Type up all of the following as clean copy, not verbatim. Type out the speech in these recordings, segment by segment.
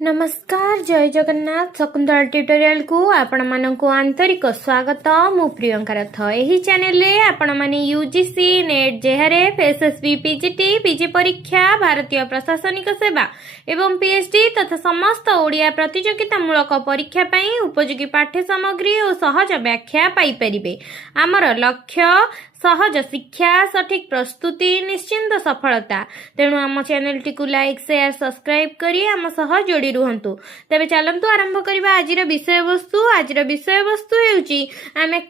नमस्कार जय जगन्नाथ शकुंतला ट्यूटोरियल को आपण मानक आंतरिक स्वागत मु प्रियंका रथ एही चैनल रे आपण माने UGC net JRF SSB PGT PG परीक्षा भारतीय प्रशासनिक सेवा एवं पीएचडी तथा समस्त ओडिया प्रतियोगितामूलक परीक्षा पई उपयोगी पाठ्य सामग्री और सहज व्याख्या पाई परिबे। आमर लक्ष्य सहज शिक्षा सठिक प्रस्तुति निश्चिंत सफलता तेणु आम चैनल टी को लाइक शेयर सब्सक्राइब करी आम सह जोड़ी रुहंतु। तेबे चलंतु आरंभ करिबा आजिर विषय वस्तु। आजिर विषय वस्तु हेउची आमे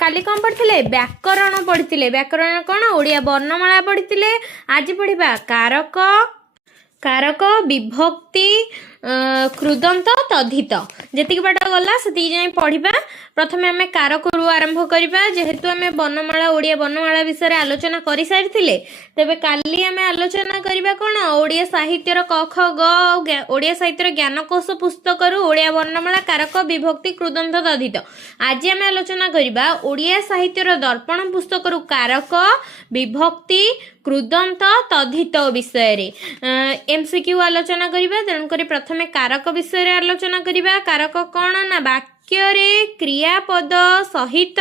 काली कोन पढिथिले व्याकरण पढिथिले। व्याकरण कोन ओडिया वर्णमाला पढिथिले। आज पढिबा कारक कारक विभक्ति कृदंत तद्धित जेतिक बाट गला सेति जाय पढिबा। प्रथमे आमे कारक रु आरंभ करिबा जेहेतु आमे वर्णमाला ओडिया वर्णमाला विषय आलोचना करि सारिथिले। तेबे काली आमे आलोचना करिबा कोन ओडिया साहित्यर क ख ग ओडिया साहित्यर ज्ञानकोश पुस्तक रु ओडिया वर्णमाला कारक विभक्ति कृदंत तद्धित। आज आमे आलोचना करिबा ओडिया साहित्यर दर्पण पुस्तक रु कारक विभक्ति कृदंत तद्धित विषय रे एमसीक्यू आलोचना करिबा। तेणु करी प्रथमे कारक विषय रे आलोचना करिबा। कारक कोन ना वाक्य रे क्रियापद सहित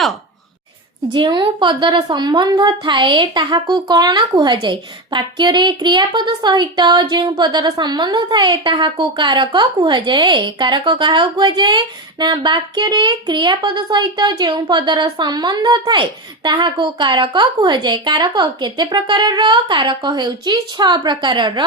जेउ पदर संबंध थाए ताहाकू कोन कुहा जाय। वाक्य रे क्रियापद सहित जेउ पदर संबंध थाए ताहाकू कारक कुहा जाय। कारक काहा कुहा जाय ना वाक्य रे क्रियापद सहित जेउ पदर संबंध थाए ताहाकू कारक कुहा जाय। कारक केते प्रकारर? कारक हेउची 6 प्रकारर।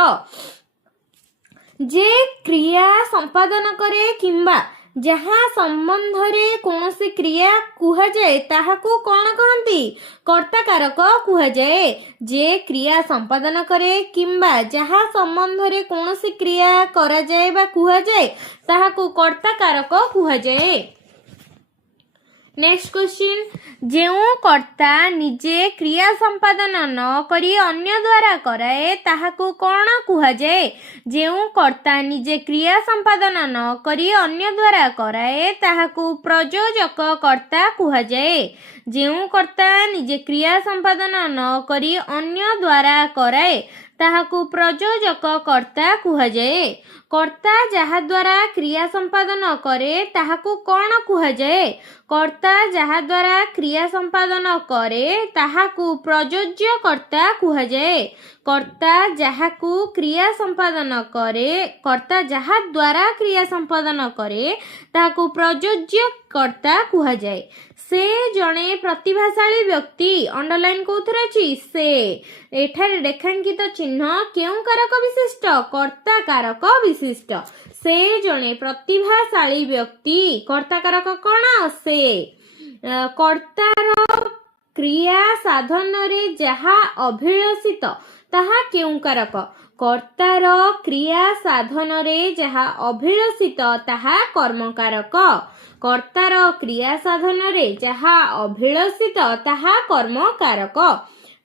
जे क्रिया संपादन करे किंबा जहाँ संबंध रे कौनसी क्रिया कुहा जाए ताहाकू कौन कहंती? कर्ता कारक कुहा जाए। जे क्रिया संपादन करे किंबा जहाँ संबंध रे कौनसी क्रिया करा जाए बा कुहा जाए ताहाकू कर्ता कारक कुहा जाए। नेक्स्ट क्वेश्चन जेउ कर्ता निजे क्रिया संपादन न करी अन्य द्वारा कराए ताहाकू कौन कुहा जाए? जेउ कर्ता निजे क्रिया संपादन न करी अन्य द्वारा कराए ताहाकू प्रयोजक कर्ता कुहा जाए। जेउ कर्ता निजे क्रिया संपादन न करी अन्य द्वारा कराए ताहाकू प्रयोजक कर्ता कुहा जाए। कर्ता जहा द्वारा क्रिया संपादन करे ताहाकू कौन कुहा जाए? कर्ता जहा द्वारा क्रिया संपादन करे ताहाकू प्रयोज्य कर्ता कुहा जाए। कर्ता जहाकू क्रिया संपादन करे कर्ता जहा द्वारा क्रिया संपादन करे ताहाकू प्रयोज्य कर्ता कुहा जाए। से जणे प्रतिभाशाली व्यक्ति अंडरलाइन कोथरे अछि से एठारे रेखांकित चिन्ह केउ कारक विशिष्ट? कर्ता कारक विशिष्ट। से जणे प्रतिभाशाली व्यक्ति कर्ता कारक कोन? से कर्तार क्रिया साधन रे जहा अभिलषित ताहा केउ कारक? कर्तार क्रिया साधन रे जहा अभिलषित ताहा कर्म कारक। कर्तार क्रिया साधन रे जहा अभिलषित ताहा कर्म कारक।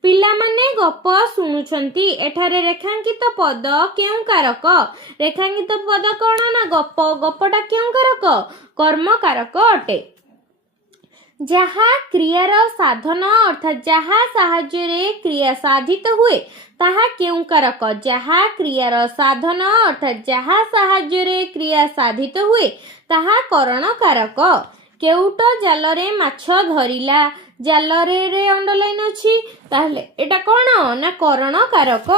पिला माने गप सुनुछंती एठारे रेखांकित पद केउ कारक? रेखांकित पद कोन ना गप। गपटा केउ कारक? कर्म कारक अटे। जहा क्रियार साधन अर्थात जहा साहाय्य रे क्रिया साधित हुए ताहा केउ कारक? जहा क्रियार साधन अर्थात जहा साहाय्य रे क्रिया साधित हुए ताहा करण कारक। केउट जाल रे माछ धरिला जाल रे अंडरलाइन अछि ताहले एटा कोन ना करण कारक।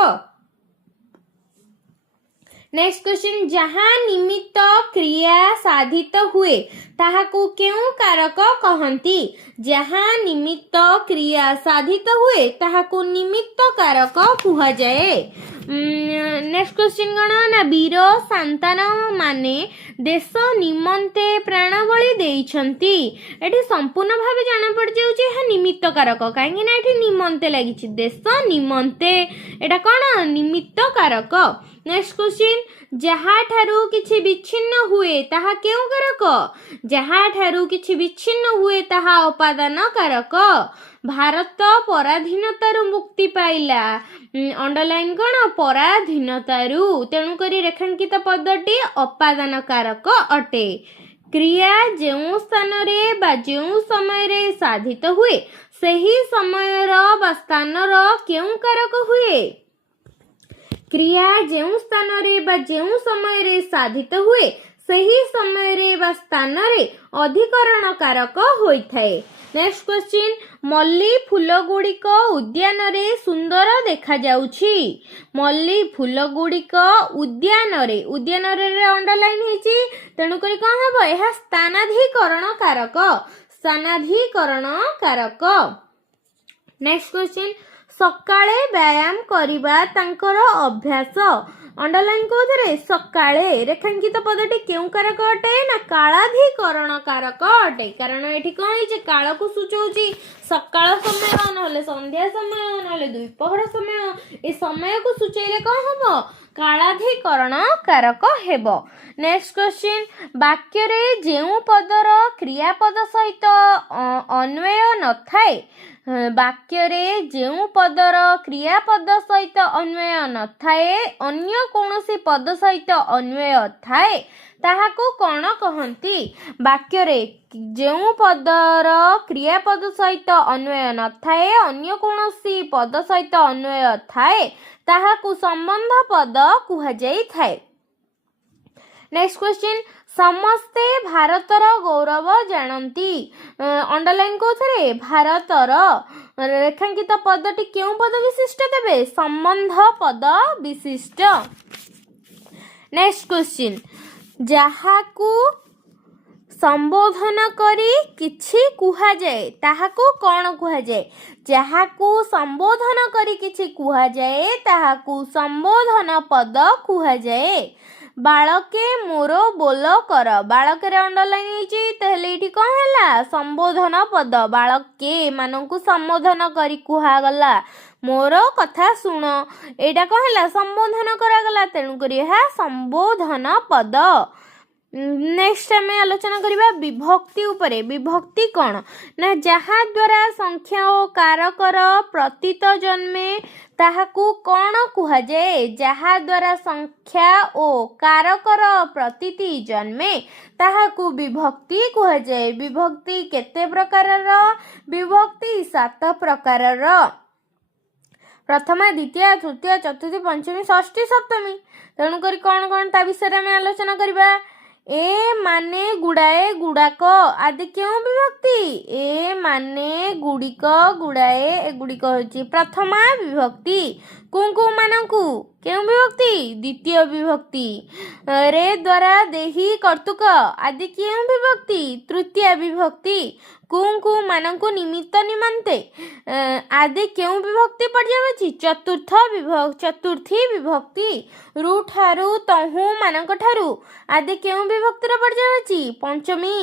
नेक्स्ट क्वेश्चन जहाँ निमित्त क्रिया साधित हुए ताहाकू केउ कारक कहंती? जहाँ निमित्त क्रिया साधित हुए ताहाकू निमित्त कारक कुहा जाए। नेक्स्ट क्वेश्चन गण ना वीर संतान माने देश निमंते प्राण बलि देइछंती। एठी संपूर्ण भावे जाना पड़ जाउची हा निमित्त कारक काहेकि ना एठी निमंते लागिछि देश निमंते एटा कोन निमित्त कारक। नेक्स्ट क्वेश्चन जहा ठारू किछि विच्छिन्न हुए ताहा केउ कारक? जहा ठारू किछि विच्छिन्न हुए ताहा उपादान कारक। भारत पराधीनतारू मुक्ति पाइला अंडरलाइन कोन पराधीनतारू तेणु करी रेखांकित पदटी अपादान कारक अटे। क्रिया जेउ स्थान रे बा जेउ समय रे साधित हुए सही समयर बा स्थानर केउ कारक हुए? କ୍ରିୟା ଯେଉଁ ସ୍ଥାନରେ ବା ଯେଉଁ ସମୟରେ ସାଧିତ ହୁଏ ସେହି ସମୟରେ ବା ସ୍ଥାନରେ ଅଧିକରଣ କାରକ ହୋଇଥାଏ। ନେକ୍ସଟ କ୍ୱେଶ୍ଚିନ୍, ମଲ୍ଲି ଫୁଲ ଗୁଡ଼ିକ ଉଦ୍ୟାନରେ ସୁନ୍ଦର ଦେଖାଯାଉଛି। ମଲ୍ଲି ଫୁଲ ଗୁଡ଼ିକ ଉଦ୍ୟାନରେ ଅଣ୍ଡରଲାଇନ୍ ହେଇଛି, ତେଣୁକରି କ'ଣ ହେବ? ଏହା ସ୍ଥାନାଧିକରଣ କାରକ। ସ୍ଥାନାଧିକରଣ କାରକ। ନେକ୍ସଟ କ୍ୱେଶ୍ଚିନ୍, ସକାଳେ ବ୍ୟାୟାମ କରିବା ତାଙ୍କର ଅଭ୍ୟାସ। ଅଣ୍ଡରଲାଇନ୍ କୋଉଥିରେ? ସକାଳେ। ରେଖାଙ୍କିତ ପଦଟି କେଉଁ କାରକ ଅଟେ? ନା କାଳାଧିକରଣ କାରକ ଅଟେ। କାରଣ ଏଠି କ'ଣ ହେଇଛି? କାଳକୁ ସୂଚଉଛି। ସକାଳ ସମୟ ନହେଲେ ସନ୍ଧ୍ୟା ସମୟ ନହେଲେ ଦ୍ୱିପହର ସମୟ, ଏ ସମୟକୁ ସୂଚେଇଲେ କ'ଣ ହବ? କାଳାଧିକରଣ କାରକ ହେବ। ନେକ୍ସଟ କ୍ୱେଶ୍ଚିନ୍, ବାକ୍ୟରେ ଯେଉଁ ପଦର କ୍ରିୟାପଦ ସହିତ ଅନ୍ୱୟ ନଥାଏ, ବାକ୍ୟରେ ଯେଉଁ ପଦର କ୍ରିୟାପଦ ସହିତ ଅନ୍ୱୟ ନଥାଏ, ଅନ୍ୟ କୌଣସି ପଦ ସହିତ ଅନ୍ୱୟ ଥାଏ, ତାହାକୁ କ'ଣ କହନ୍ତି? ବାକ୍ୟରେ ଯେଉଁ ପଦର କ୍ରିୟାପଦ ସହିତ ଅନ୍ୱୟ ନଥାଏ, ଅନ୍ୟ କୌଣସି ପଦ ସହିତ ଅନ୍ୱୟ ଥାଏ, ତାହାକୁ ସମ୍ବନ୍ଧ ପଦ କୁହାଯାଇଥାଏ। ନେକ୍ସଟ କ୍ୱେଶ୍ଚିନ୍, ସମସ୍ତେ ଭାରତର ଗୌରବ ଜାଣନ୍ତି। ଅଣ୍ଡରଲାଇନ୍ କୋଉଥିରେ? ଭାରତର। ରେଖାଙ୍କିତ ପଦଟି କେଉଁ ପଦ ବିଶିଷ୍ଟ ଦେବେ? ସମ୍ବନ୍ଧ ପଦ ବିଶିଷ୍ଟ। ନେକ୍ସଟ କ୍ୱେଶ୍ଚିନ୍, ଯାହାକୁ ସମ୍ବୋଧନ କରି କିଛି କୁହାଯାଏ ତାହାକୁ କ'ଣ କୁହାଯାଏ? ଯାହାକୁ ସମ୍ବୋଧନ କରି କିଛି କୁହାଯାଏ ତାହାକୁ ସମ୍ବୋଧନ ପଦ କୁହାଯାଏ। ବାଳକେ ମୋର ବୋଲ କର। ବାଳକରେ ଅଣ୍ଡରଲାଇନ୍ ହେଇଛି, ତାହେଲେ ଏଇଠି କ'ଣ ହେଲା? ସମ୍ବୋଧନ ପଦ। ବାଳକେ ମାନଙ୍କୁ ସମ୍ବୋଧନ କରି କୁହାଗଲା ମୋର କଥା ଶୁଣ, ଏଇଟା କ'ଣ ହେଲା? ସମ୍ବୋଧନ କରାଗଲା, ତେଣୁକରି ଏହା ସମ୍ବୋଧନ ପଦ। ନେକ୍ସଟ ଆମେ ଆଲୋଚନା କରିବା ବିଭକ୍ତି ଉପରେ। ବିଭକ୍ତି କ'ଣ? ନା ଯାହା ଦ୍ୱାରା ସଂଖ୍ୟା ଓ କାରକର ପ୍ରତୀତ ଜନ୍ମେ ତାହାକୁ କ'ଣ କୁହାଯାଏ? ଯାହା ଦ୍ୱାରା ସଂଖ୍ୟା ଓ କାରକର ପ୍ରତୀତି ଜନ୍ମେ ତାହାକୁ ବିଭକ୍ତି କୁହାଯାଏ। ବିଭକ୍ତି କେତେ ପ୍ରକାରର? ବିଭକ୍ତି 7 ପ୍ରକାରର। ପ୍ରଥମା, ଦ୍ୱିତୀୟ, ତୃତୀୟ, ଚତୁର୍ଥୀ, ପଞ୍ଚମୀ, ଷଷ୍ଠୀ, ସପ୍ତମୀ। ତେଣୁକରି କ'ଣ କ'ଣ ତା ବିଷୟରେ ଆମେ ଆଲୋଚନା କରିବା। ଏ ମାନେ ଗୁଡ଼ାଏ ଗୁଡ଼ାକ ଆଦି କେଉଁ ବିଭକ୍ତି? ଏ ମାନେ ଗୁଡ଼ିକ ଗୁଡ଼ାଏ ଏଗୁଡ଼ିକ ହେଉଛି ପ୍ରଥମା ବିଭକ୍ତି। କୁଙ୍କୁ ମାନଙ୍କୁ କେଉଁ ବିଭକ୍ତି? ଦ୍ୱିତୀୟ ବିଭକ୍ତି। ରେ ଦ୍ୱାରା ଦେହି କର୍ତ୍ତୁକ ଆଦି କେଉଁ ବିଭକ୍ତି? ତୃତୀୟ ବିଭକ୍ତି। କୁଙ୍କୁ ମାନଙ୍କୁ ନିମିତ୍ତ ନିମନ୍ତେ ଆଦି କେଉଁ ବିଭକ୍ତି ପର୍ଯ୍ୟାୟବାଚୀ? ଚତୁର୍ଥୀ ବିଭକ୍ତି। ରୁ ଠାରୁ ତହୁଁ ମାନଙ୍କ ଠାରୁ ଆଦି କେଉଁ ବିଭକ୍ତିର ପର୍ଯ୍ୟାୟବାଚୀ? ପଞ୍ଚମୀ।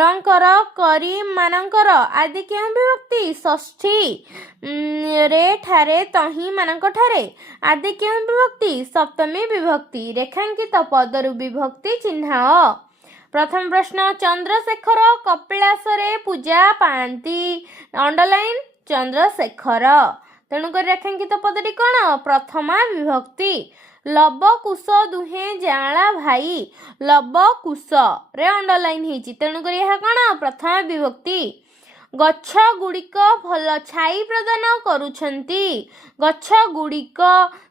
ରଙ୍କର କରି ମାନଙ୍କର ଆଦି କେଉଁ ବିଭକ୍ତି? ଷଷ୍ଠୀ। ରେ ଠାରେ ତହିଁ ମାନଙ୍କ ଠାରେ ଆଦି କେଉଁ ବିଭକ୍ତି? ସପ୍ତମୀ ବିଭକ୍ତି। ରେଖାଙ୍କିତ ପଦରୁ ବିଭକ୍ତି ଚିହ୍ନାଅ। ପ୍ରଥମ ପ୍ରଶ୍ନ, ଚନ୍ଦ୍ରଶେଖର କପିଳାସରେ ପୂଜା ପାଆନ୍ତି। ଅଣ୍ଡରଲାଇନ୍ ଚନ୍ଦ୍ରଶେଖର। ତେଣୁକରି ରେଖାଙ୍କିତ ପଦଟି କ'ଣ? ପ୍ରଥମା ବିଭକ୍ତି। ଲବ କୁଶ ଦୁହେଁ ଜାଆଁଳା ଭାଇ। ଲବ କୁଶ ରେ ଅଣ୍ଡରଲାଇନ୍ ହେଇଛି, ତେଣୁକରି ଏହା କ'ଣ? ପ୍ରଥମା ବିଭକ୍ତି। ଗଛ ଗୁଡ଼ିକ ଭଲ ଛାଇ ପ୍ରଦାନ କରୁଛନ୍ତି। ଗଛ ଗୁଡ଼ିକ,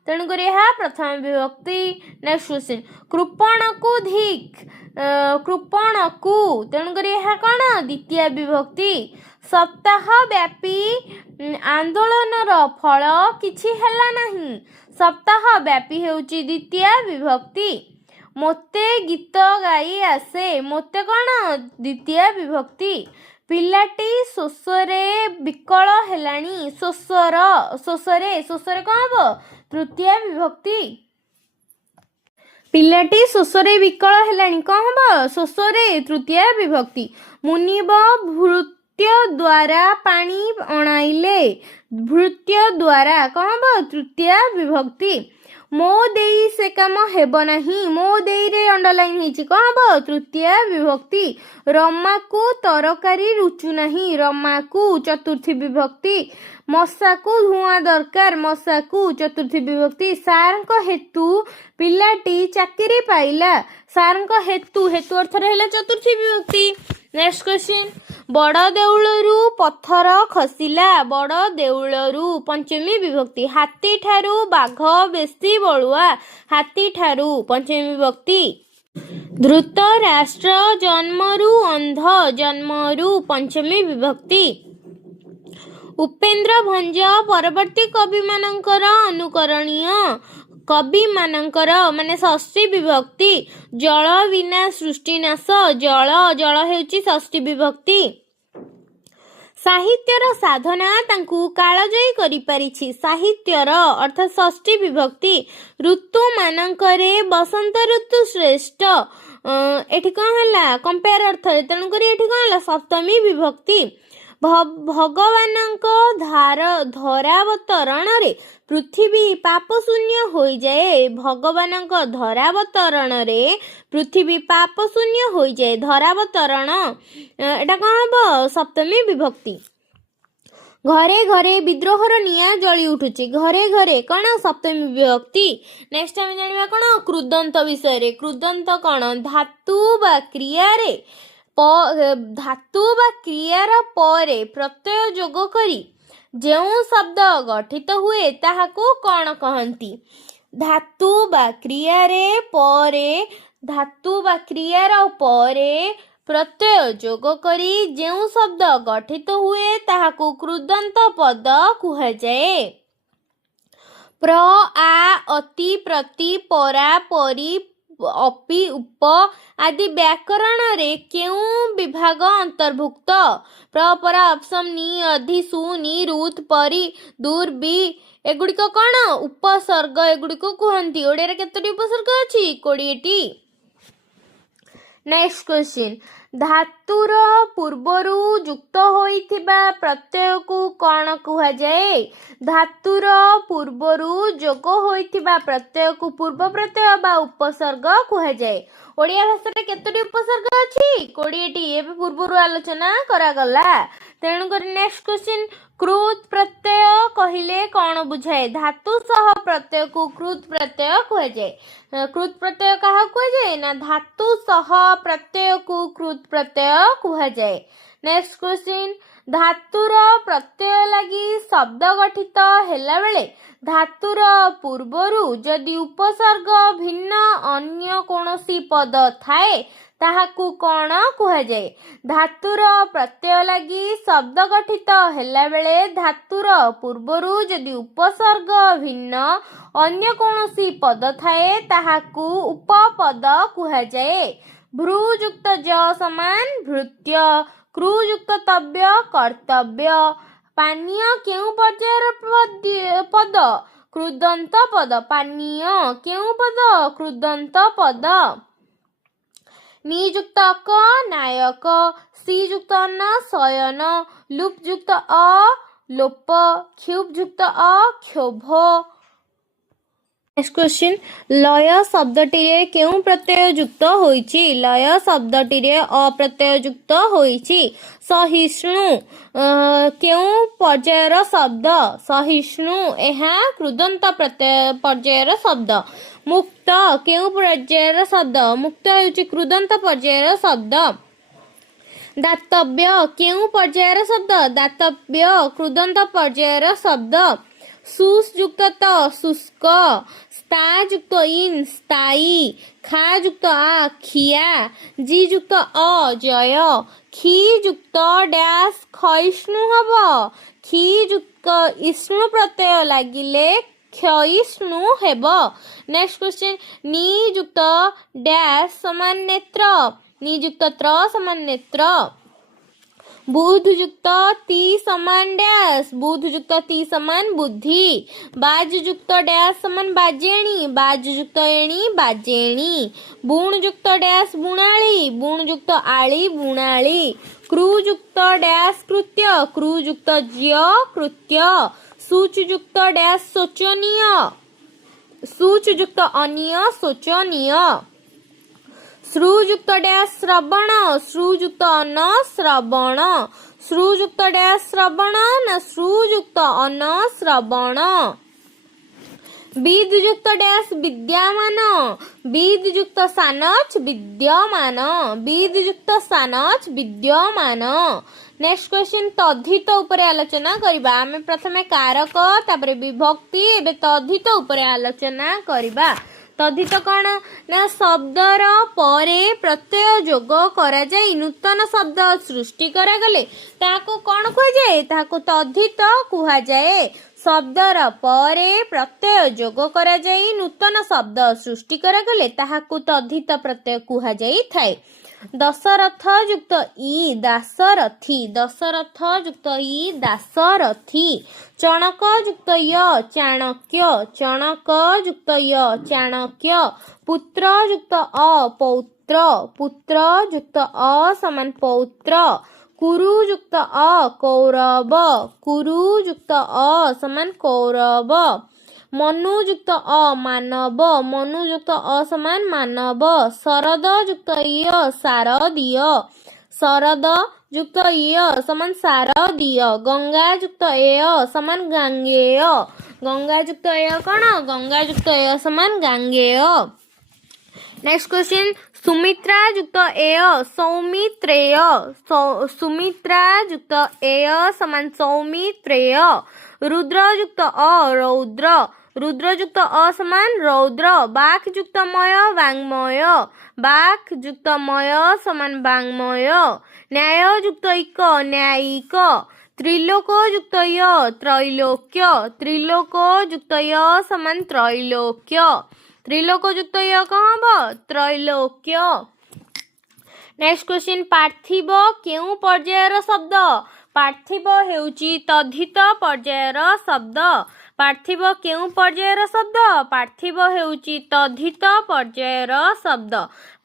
ତେଣୁକରି ଏହା ପ୍ରଥମ ବିଭକ୍ତି। ନେକ୍ସଟ କ୍ୱେଶ୍ଚିନ୍, କୃପଣକୁ ଧିକ୍। କୃପଣକୁ, ତେଣୁକରି ଏହା କ'ଣ? ଦ୍ୱିତୀୟ ବିଭକ୍ତି। ସପ୍ତାହ ବ୍ୟାପୀ ଆନ୍ଦୋଳନର ଫଳ କିଛି ହେଲା ନାହିଁ। ସପ୍ତାହ ବ୍ୟାପୀ ହେଉଛି ଦ୍ୱିତୀୟ ବିଭକ୍ତି। ମୋତେ ଗୀତ ଗାଇ ଆସେ। ମୋତେ କ'ଣ? ଦ୍ୱିତୀୟ ବିଭକ୍ତି। ପିଲାଟି ଶୋଷରେ ବିକଳ ହେଲାଣି। ଶୋଷରେ କ'ଣ ହବ? ତୃତୀୟ ବିଭକ୍ତି। ପିଲାଟି ଶୋଷରେ ବିକଳ ହେଲାଣି କ'ଣ ହବ? ଶୋଷରେ ତୃତୀୟ ବିଭକ୍ତି। ମୁନିବ ଭୃତ୍ୟ ଦ୍ୱାରା ପାଣି ଅଣାଇଲେ। ଭୃତ୍ୟ ଦ୍ୱାରା କ'ଣ ହବ? ତୃତୀୟ ବିଭକ୍ତି। ମୋ ଦେଇ ସେ କାମ ହେବ ନାହିଁ। ମୋ ଦେଇରେ ଅଣ୍ଡରଲାଇନ୍ ହେଇଛି, କ'ଣ ହବ? ତୃତୀୟ ବିଭକ୍ତି। ରମାକୁ ତରକାରୀ ରୁଚୁ ନାହିଁ। ରମାକୁ ଚତୁର୍ଥୀ ବିଭକ୍ତି। ମଶାକୁ ଧୂଆଁ ଦରକାର। ମଶାକୁ ଚତୁର୍ଥୀ ବିଭକ୍ତି। ସାରଙ୍କ ହେତୁ ପିଲାଟି ଚାକିରି ପାଇଲା। ସାରଙ୍କ ହେତୁ ଅର୍ଥରେ ହେଲା ଚତୁର୍ଥୀ ବିଭକ୍ତି। नेक्स्ट क्वेश्चन बड़ देउलरू पत्थर खसिला बड़ देउलरू पंचमी विभक्ति हाथी ठारू बाघ बेसी बलुआ हाथी ठारू पंचमी विभक्ति धृत राष्ट्र जन्मरू अंध जन्मरू पंचमी विभक्ति उपेन्द्र भंज परवर्ती कवि मानकर अनुकरणीय कवि मानकर माने षष्ठी विभक्ति जल बिना सृष्टिनाश जल जल हेउची षष्ठी विभक्ति साहित्यर साधना तांकु कालजयी करि पारिछि साहित्यर अर्थात षष्ठी विभक्ति ऋतु मानकरे बसंत ऋतु श्रेष्ठ एठी कौन हला कंपेयर अर्थ तेणु करी एठी कौन हला सप्तमी विभक्ति भगवानଙ୍କ ଧରାବତରଣରେ ପୃଥିବୀ ପାପ ଶୂନ୍ୟ ହୋଇଯାଏ ଭଗବାନଙ୍କ ଧରାବତରଣରେ ପୃଥିବୀ ପାପ ଶୂନ୍ୟ ହୋଇଯାଏ ଧରାବତରଣ ଏଟା କ'ଣ ହବ ସପ୍ତମୀ ବିଭକ୍ତି ଘରେ ଘରେ ବିଦ୍ରୋହର ନିଆଁ ଜଳି ଉଠୁଛି ଘରେ ଘରେ କ'ଣ ସପ୍ତମୀ ବିଭକ୍ତି ନେକ୍ସଟ ଆମେ ଜାଣିବା କ'ଣ କୃଦନ୍ତ ବିଷୟରେ କୃଦନ୍ତ କ'ଣ ଧାତୁ ବା କ୍ରିୟାରେ धातु बा क्रियार परे प्रत्यय जोग करी जेउ शब्द गठित हुए ताहाकू कौन कहंती धातु बा क्रियारे परे धातु बा क्रियार परे प्रत्यय जोग करी जेउ शब्द गठित हुए ताहाकू कृदंत पद कुहाଯାଏ प्र आ अति प्रति परा परी अपि उप आदि व्याकरण रे केउ विभाग अंतर्भुक्त प्रपरा ऑप्शन नी अधि सु नी रुत परी दूर बी एगुड़िक कौन उपसर्ग एगुड़िक कहती ओडिया रे केतोटी उपसर्ग अछि 20टी नेक्स्ट क्वेश्चन धातुर पूर्वरु युक्त होइथिबा प्रत्यय को कौन कुहाଯାଏ धातुर पूर्वरु जोग होइथिबा प्रत्यय को पूर्व प्रत्यय बा उपसर्ग कुहाଯାଏ ओडिया भाषा रे केतोटी उपसर्ग अछि 20टी एबे पूर्वरु आलोचना करा गला तेणु करी नेक्स्ट क्वेश्चन कृत प्रत्यय कहिले कौन बुझाए धातु सह प्रत्यय को कृत प्रत्यय कुहाଯାଏ कृत प्रत्यय कहा कुहाଯାଏ ना धातु सह प्रत्यय को कृत प्रत्यय कुहाଯାଏ नेक्स्ट क्वेश्चन धातुर प्रत्यय लगी शब्द गठित हेला बेले धातुर पूर्वरु जदि उपसर्ग भिन्न अन्य कोनोसी पद थाए ताहाकू कौन कुहाଯାଏ धातुर प्रत्यय लगी शब्द गठित हेला बेले धातुर पूर्वरु जदि उपसर्ग भिन्न अन्य कोनोसी पद थाए ताहाकू उपपद कुहाଯାଏ भ्रूयुक्त ज समान भृत्य क्रूयुक्त तव्य कर्तव्य पानीय केउ पर्यायर पद कृदंत पद पानीय केउ पद कृदंत पद नियुक्त क नायक सीयुक्त न शयन लुपयुक्त अ लोप क्षुभयुक्त अ क्षोभ नेक्स्ट क्वेश्चन लय शब्दटीरे केउ प्रत्यय युक्त होईछि लय शब्दटीरे अप्रत्यय युक्त होईछि सहिष्णु केउ पर्यायर शब्द सहिष्णु एहा कृदंत प्रत्यय पर्यायर शब्द मुक्त केउ पर्यायर शब्द मुक्त हेउछि कृदंत पर्यायर शब्द दातव्य केउ पर्यायर शब्द दातव्य कृदंत पर्यायर शब्द सुयुक्त त शुष्क स्ता युक्त इन स्थायी खा युक्त आ खिया जी युक्त अ जय खी युक्त डैश खइष्णु हब खी युक्त इष्णु प्रत्यय लागिले क्षयिष्णु हेब नेक्स्ट क्वेश्चन नि युक्त डैश समान नेत्र नि युक्त त्र समान नेत्र बुध युक्त ती समान डैश बुध युक्त ती समान बुद्धि बाज युक्त डैश समान बाजेणी बाज युक्त एणी बाजेणी बुण युक्त डैश बुणाली बुण युक्त आली बुणाली क्रू युक्त डैश कृत्य क्रू युक्त ज्य कृत्य सूच युक्त डैश शोचनीय सूच युक्त अनिय शोचनीय श्रुयुक्त डैश श्रवण श्रुयुक्त अन श्रवण श्रुयुक्त डैश श्रवण ना श्रुयुक्त अन श्रवण विद्युक्त डैश विद्यमान विद्युक्त सानच विद्यमान विद्युक्त सानच विद्यमान। नेक्स्ट क्वेश्चन तद्धित उपरे आलोचना करिबा। आमे प्रथमे कारक तापरे विभक्ति एबे तद्धित उपरे आलोचना करिबा। तद्धित कौन ना शब्दर परे प्रत्यय जोग करा जाय नूतन शब्द सृष्टि करा गले ताको कौन कुहा जाय ताको तद्धित कुहा जाय। शब्दर परे प्रत्यय जोग करा जाय नूतन शब्द सृष्टि करा गले ताहाकु तद्धित प्रत्यय कुहा जाय थाए। दशरथ युक्त इ दासरथी दशरथ युक्त इ दासरथी। चणक युक्त य चाणक्य चणक युक्त य चाणक्य। पुत्र युक्त अ पौत्र पुत्र युक्त अ समान पौत्र। कुरु युक्त अ कौरव कुरु युक्त अ समान कौरव। मनु युक्त अ मानव मनु युक्त अ समान मानव। शरद युक्त य शारदीय शरद युक्त य समान शारदीय। गंगा युक्त एय समान गांगेय गंगा युक्त एय कौन गंगा युक्त एय समान गांगेय। नेक्स्ट क्वेश्चन सुमित्रा युक्त एय सौमित्रेय सुमित्रा युक्त एय समान सौमित्रेय। रुद्र युक्त अ रौद्र रुद्र युक्त अ समान रौद्र। बाक युक्त मय वांग्मय बाक युक्त मय समान वांग्मय। न्याय युक्त इक न्यायिक। त्रिलोक युक्त य त्रैलोक्य त्रिलोक युक्त य समान त्रैलोक्य। त्रिलोक युक्त य कौन हम त्रैलोक्य। नेक्स्ट क्वेश्चन पार्थिव केउ पर्यायर शब्द पार्थिव हेउची तद्धित पर्यायर शब्द। पार्थिव केउ पर्यायर शब्द पार्थिव हेउची तद्धित पर्यायर शब्द।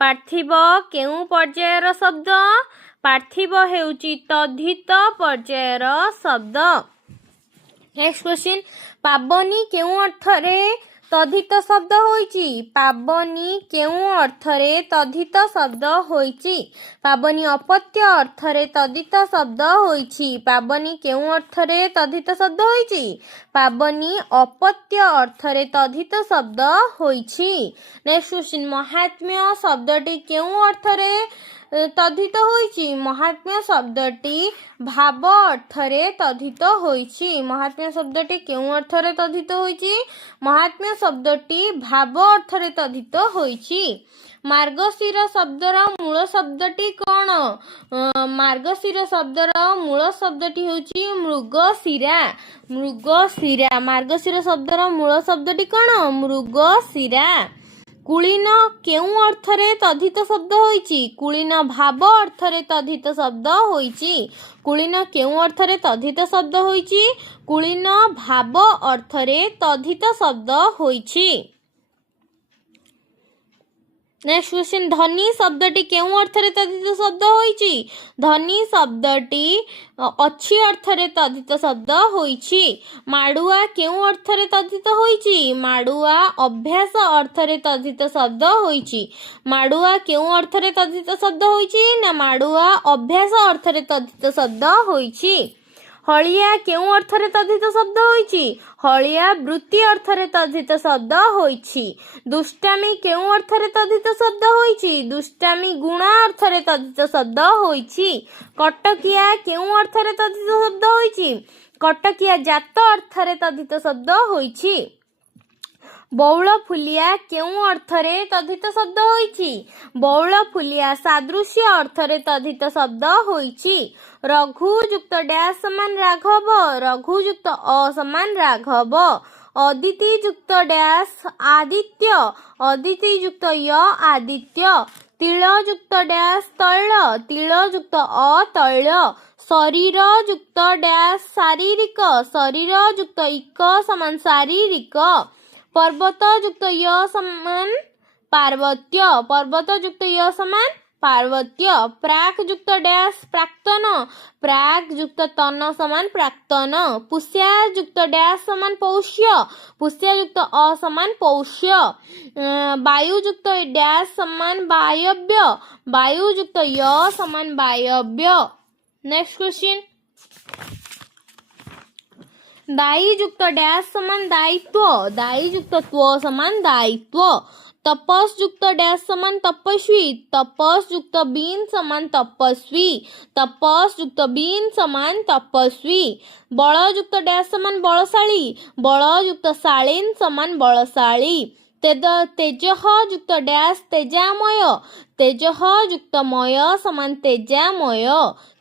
पार्थिव केउ पर्यायर शब्द पार्थिव हेउची तद्धित पर्यायर शब्द। नेक्स्ट क्वेश्चन पावनी केउ अर्थरे तद्धित शब्द होइची पावनी केउ अर्थरे तद्धित शब्द होइची। पावनी अपत्य अर्थरे तद्धित शब्द होइची पावनी केउ अर्थरे तद्धित शब्द होइची पावनी अपत्य अर्थरे तद्धित शब्द होइची। नेक्स्ट क्वेश्चन महात्म्य शब्दटी केउ अर्थरे तद्धित होइची महात्म्य शब्दटी भाव अर्थरे तद्धित होइची महात्म्य शब्दटी केउ अर्थरे तद्धित होइची महात्म्य शब्दटी भाव अर्थरे तद्धित होइची। मार्गशीर शब्दर मूल शब्दटी कौन मार्गशीर शब्दर मूल शब्दटी होची मृगशिरा मृगशिरा। मार्गशीर शब्दर मूल शब्दटी कौन मृगशिरा। कुलीन केउ अर्थरे तद्धित शब्द होइची कुलीन भाव अर्थरे तद्धित शब्द होइची कुलीन केउ अर्थरे तद्धित शब्द होइची कुलीन भाव अर्थरे तद्धित शब्द होइची। नेक्स्ट क्वेश्चन धनी शब्दटी केउ अर्थरे तद्धित शब्द होइची धनी शब्दटी अच्छी अर्थरे तद्धित शब्द होइची। माडुआ केउ अर्थरे तद्धित होइची माडुआ अभ्यास अर्थरे तद्धित शब्द होइची माडुआ केउ अर्थरे तद्धित शब्द होइची ना माडुआ अभ्यास अर्थरे तद्धित शब्द होइची। हलिया केउ अर्थरे तद्धित शब्द होइची हलिया वृत्ति अर्थरे तद्धित शब्द होइची। दुष्टामी केउ अर्थरे तद्धित शब्द होइची दुष्टामी गुण अर्थरे तद्धित शब्द होइची। कटकिया केउ अर्थरे तद्धित शब्द होइची कटकिया जात अर्थरे तद्धित शब्द होइची। बौल फुलिया केउ अर्थरे तद्धित शब्द होइची बौल फुलिया सादृश्य अर्थरे तद्धित शब्द होइची। रघु युक्त डैश समान राघव रघु युक्त अ समान राघव। अदिति युक्त डैश आदित्य अदिति युक्त य आदित्य। तिल युक्त डैश तैल तिल युक्त अ तैल। शरीर युक्त डैश शारीरिक शरीर युक्त इक समान शारीरिक। पर्वत युक्त य समान पार्वत्य पर्वत युक्त य समान पार्वत्य। प्राक युक्त डैश प्राक्तन प्राक युक्त तन समान प्राक्तन। पुष्या युक्त डैश समान पौष्य पुष्या युक्त अ समान पौष्य। वायु युक्त डैश समान वायव्य वायु युक्त य समान वायव्य। नेक्स्ट क्वेश्चन दायी युक्त डैश समान दायित्व, दायी युक्त त्व समान दायित्व। तपस युक्त डैश समान तपस्वी, तपस युक्त बीन समान तपस्वी, तपस युक्त बीन समान तपस्वी। बल युक्त डैश समान बलशाली, बल युक्त शालीन समान बलशाली। तेजः युक्त डैश तेजामय, तेजः युक्त मय समान तेजामय।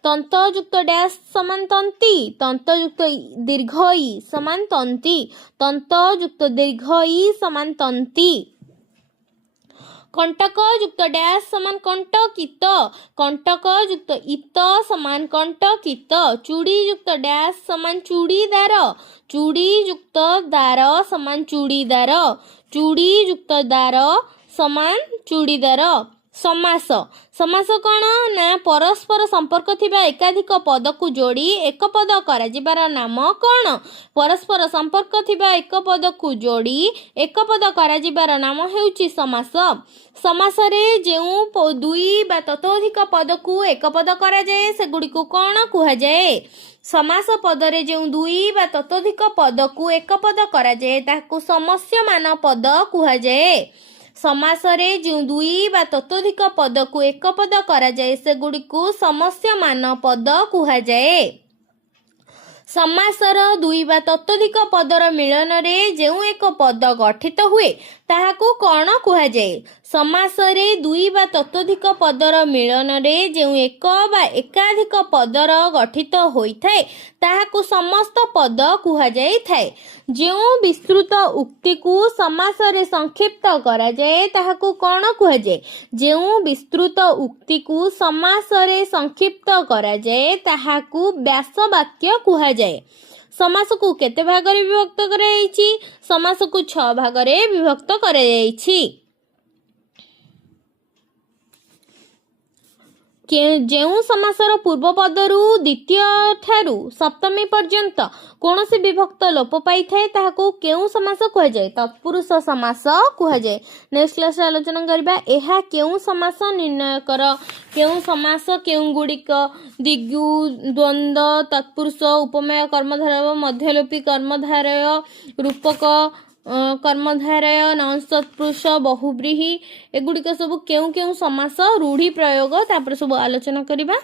तंत युक्त डैश समान तंती, तंत युक्त दीर्घ ई समान तंती, तंत युक्त दीर्घ ई समान तंती। कंटक युक्त डैश समान कंटकित, कंटक युक्त इत समान कंटकित। चूड़ी युक्त डैश समान चूड़ीदार, चूड़ी युक्त दार समान चूड़ीदार, चूड़ी युक्त दार समान चूड़ीदार। समास, समास कौन ना परस्पर संपर्क थिबा एकाधिक पद को जोड़ी एक पद कराजिबार नाम कौन? परस्पर संपर्क थिबा एक पद को जोड़ी एक पद कराजिबार नाम हेउची समास। समास रे जेउ दुई बा ततोधिक पद को एक पद करा जाए सेगुडी को कौन कुहा जाए? समास पदरे जो दुई बा ततोधिक पद को एक पद करा जाए ताकू समस्यमान पद कुहा जाए। समास रे जो दुई बा ततोधिक पद को एक पद करा जाए सेगुडी को समस्यमान पद कुहा जाए। समासर दुई बा ततोधिक पदर मिलन रे जो एक पद गठित हुए ताहाकू कौन कुहा जाए? समास रे दुई बा ततोधिक पदर मिलन रे जो एक बा एकाधिक पदर गठित होइथाए ताहाकू समस्त पद कुहा जाइथाए। जो विस्तृत उक्ति को समास रे संक्षिप्त करा जाए ताहाकू कौन कुहा जाए? जो विस्तृत उक्ति को समास रे संक्षिप्त करा जाए ताहाकू व्यास वाक्य कुहा जाए। समास को केते भाग रे विभक्त करा जाइछि? समास को 6 भाग रे विभक्त करा जाइछि। जो समासर पूर्व पदरु द्वितीय ठारू सप्तमी पर्यंत कौन से विभक्त लोप पाई थाए ताहाको केउ समास कुहा जाए? तत्पुरुष समास कुहा जाए। नेक्स्ट क्लास आलोचना करबा एहा केउ समास निर्णय कर। केउ समास केउ गुड़िक दिगु द्वंद्व तत्पुरुष उपमेय कर्मधारय मध्यलोपी कर्मधारय रूपक कर्मधारय नंसत्पुरुष बहुव्रीहि एगुड़िक सब केउ केउ समास रूढ़ी प्रयोग तापर सब आलोचना करिबा।